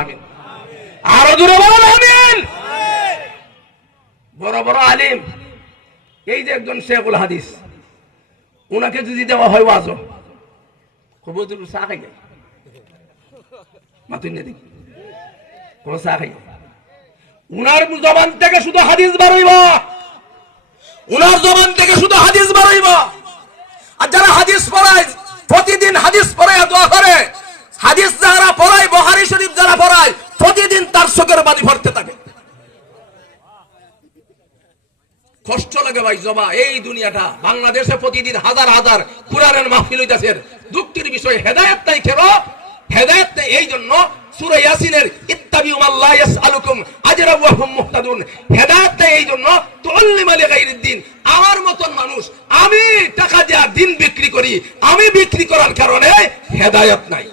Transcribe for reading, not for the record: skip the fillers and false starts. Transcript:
আমিন। আরো জোরে বলেন আমিন। বড় বড় আলিম, এই যে একজন শেখুল হাদিস, উনাকে যদি দেওয়া হয় ওয়াজও খবর চা খাই মাতুন দেখি কোন চা খাই, উনার জবান থেকে শুধু হাদিস বাড়াইব, উনার জবান থেকে শুধু হাদিস বাড়াইব। আর যারা হাদিস পড়ায়, প্রতিদিন হাদিস পড়ায় দোয়া করে, হাদিস যারা পড়ায়, বুখারী শরীফ যারা পড়ায়, প্রতিদিন তার চোখের পানি পড়তে থাকে। কষ্ট লাগে ভাই জমা, এই দুনিয়াটা বাংলাদেশে প্রতিদিন হাজার হাজার কুরআনের মাহফিল হইতাছে, দুঃখের বিষয় হেদায়েত নাই। কেন হেদায়েত নেই? এই জন্য সূরা ইয়াসিনের ইত্তাবিউ মা লা ইয়াসআলুকুম আজরা ওয়া হুম মুহতাদুন, হেদায়েত নেই। এই জন্য তুআল্লিমা লিগাইরিদ্দিন, আমার মতন মানুষ, আমি টাকা দিয়ে দিন বিক্রি করি, আমি বিক্রি করার কারণে হেদায়েত নাই।